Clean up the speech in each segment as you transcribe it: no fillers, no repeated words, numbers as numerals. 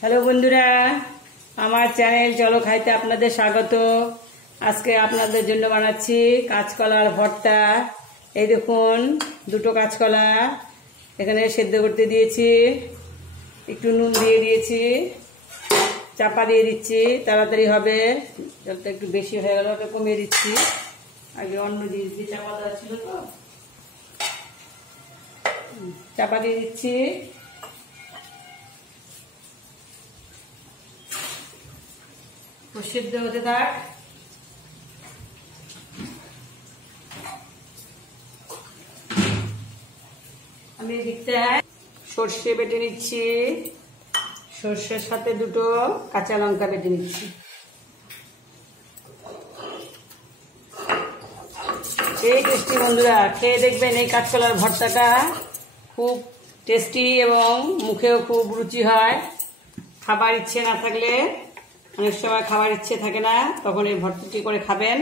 Hello বন্ধুরা, আমার channel চলো খাইতে আপনাদের স্বাগত। আজকে আপনাদের জন্য বানাচ্ছি কাঁচকলার ভর্তা। এই দেখুন, দুটো কাঁচকলা এখানে সেদ্ধ করতে দিয়েছি, একটু নুন দিয়ে দিয়েছি, চাপা দিয়ে দিচ্ছি, তাড়াতাড়ি হবে। জলটা একটু বেশি হয়ে গেল, ওটা কমিয়ে দিচ্ছি। আগে অন্য জিনিস দিয়ে চাপা দেওয়া ছিল তো, চাপা দিয়ে দিচ্ছি। সিদ্ধ হতে থাক। আমি দেখতে সর্ষে বেটে নিচ্ছি, সর্ষের সাথে দুটো কাঁচা লঙ্কা বেটে নিচ্ছি। এই টেস্টি বন্ধুরা, খেয়ে দেখবেন এই কাঁচকলার ভর্তাটা খুব টেস্টি এবং মুখেও খুব রুচি হয়। খাবার ইচ্ছে না থাকলে, অনেক সময় খাবার ইচ্ছে থাকে না, তখন এই ভর্তাটি করে খাবেন,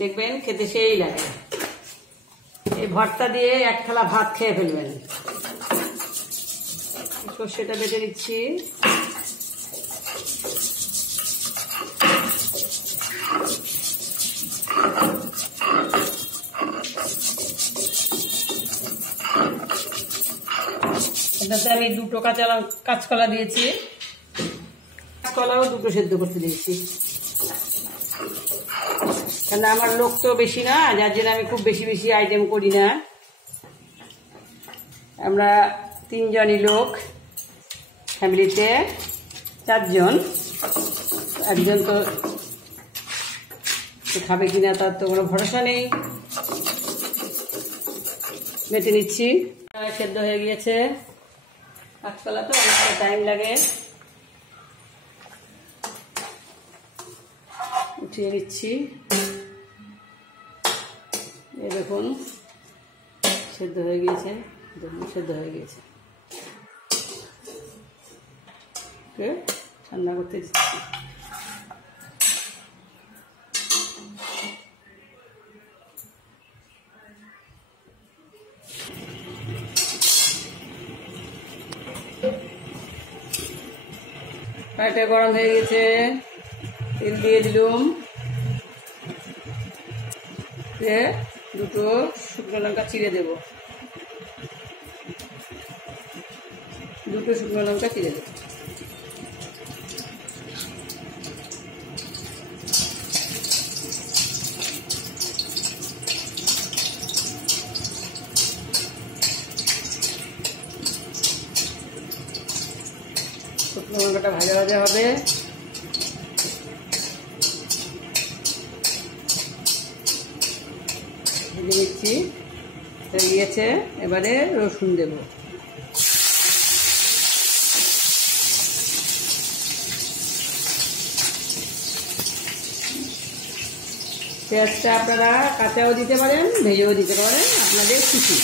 দেখবেন খেতে সেই লাগে। এই ভর্তা দিয়ে এক থালা ভাত খেয়ে ফেলবেন। সর্ষেটা বেটে দিচ্ছি। এটাতে আমি দুটো কাঁচকলা দিয়েছি, কাঁচকলাও দুটো সেদ্ধ করতে দিয়েছি। কেন আমার লোক তো বেশি না, যার জন্য আমি খুব বেশি বেশি আইটেম করি না। আমরা 3 জনই লোক, ফ্যামিলিতে 4 জন। একজন তো খাবে কিনা তার তো কোনো ভরসা নেই। বেটে নিচ্ছি। সেদ্ধ হয়ে গিয়েছে। কাঁচকলা তো অনেকটা টাইম লাগে। উঠিয়ে নিচ্ছি। এই দেখুন সেদ্ধ হয়ে গিয়েছে, সেদ্ধ হয়ে গিয়েছে। ঠান্ডা করতে দিচ্ছি। কড়াইটা গরম হয়ে গেছে, তেল দিয়ে দিলুম। দুটো শুকনো লঙ্কা চিড়ে দেব, দুটো শুকনো লঙ্কা চিড়ে দেব। শুকনো লঙ্কাটা ভাজা ভাজা হবে। ভেজে নিচ্ছি, হয়ে গিয়েছে। এবারে রসুন দেব। পেঁয়াজটা আপনারা কাঁচাও দিতে পারেন, ভেজেও দিতে পারেন, আপনাদের খুশি।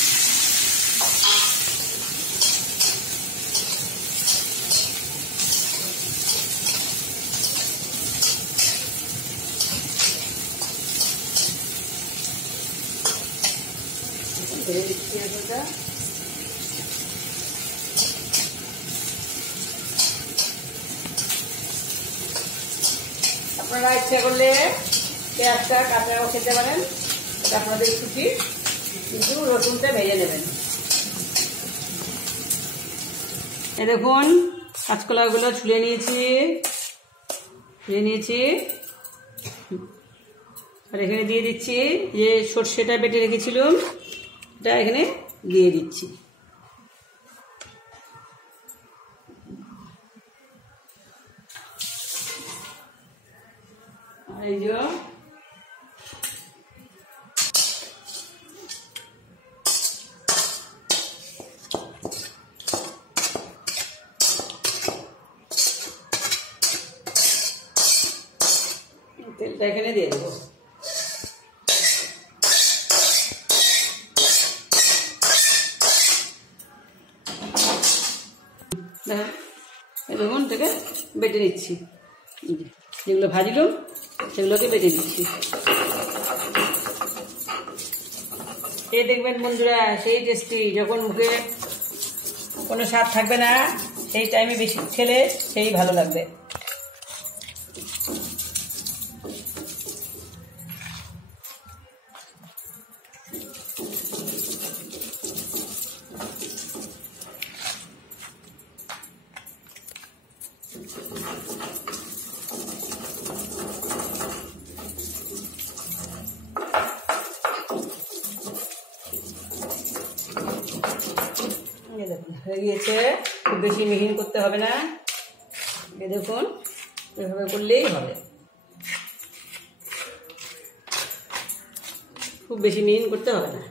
ভেজে দিচ্ছি এটা। আপনারা ইচ্ছা করলে পেঁয়াজটা কাঁচাও খেতে পারেন, এটা আপনাদের খুশি, কিন্তু রসুনটা ভেজে নেবেন। এই দেখুন কাঁচকলাগুলো ছুলে নিয়েছি, আর এখানে দিয়ে দিচ্ছি যে সর্ষেটা বেটে রেখেছিলাম, এটা এখানে দিয়ে দিচ্ছি। এই যে তেলটা এখানে দিয়ে দেবো। দেখুন থেকে বেটে নিচ্ছি, যেগুলো ভাজলাম সেগুলোকে বেটে দিচ্ছি। এই দেখবেন বন্ধুরা, সেই টেস্টি, যখন মুখে কোনো স্বাদ থাকবে না সেই টাইমে বেশি খেলে সেই ভালো লাগবে। দেখুন হয়ে গিয়েছে, খুব বেশি মিহিন করতে হবে না। দেখুন এভাবে করলেই হবে, খুব বেশি মিহিন করতে হবে না।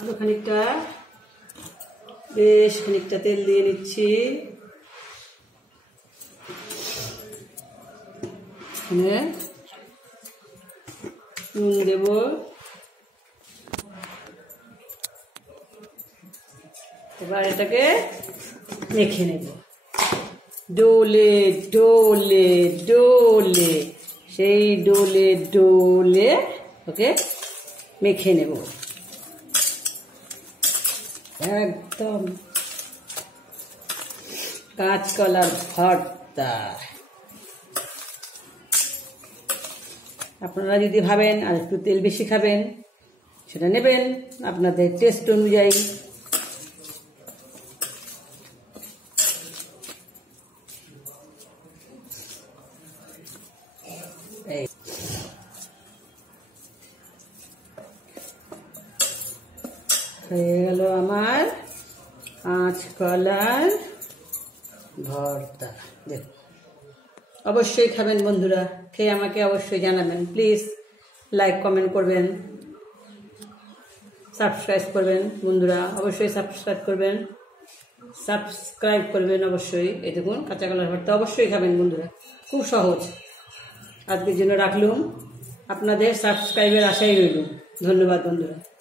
আরো খানিকটা, বেশ খানিকটা তেল দিয়ে নিচ্ছি। এখানে নুন দেব, এবার এটাকে মেখে নেব ডোলে ডোলে ডোলে, সেই ডোলে ডোলে ওকে মেখে নেব একদম কাঁচকলার ভর্তা। আপনারা যদি ভাবেন আর একটু তেল বেশি খাবেন সেটা নেবেন আপনাদের টেস্ট অনুযায়ী। হয়ে গেল আমার কাঁচকলার ভর্তা। দেখুন অবশ্যই খাবেন বন্ধুরা, খেয়ে আমাকে অবশ্যই জানাবেন। প্লিজ লাইক কমেন্ট করবেন, সাবস্ক্রাইব করবেন বন্ধুরা, অবশ্যই সাবস্ক্রাইব করবেন অবশ্যই। এই দেখুন কাঁচা কলার ভর্তা অবশ্যই খাবেন বন্ধুরা, খুব সহজ। আজকের জন্য রাখলুম, আপনাদের সাবস্ক্রাইবের আশাই রইল। ধন্যবাদ বন্ধুরা।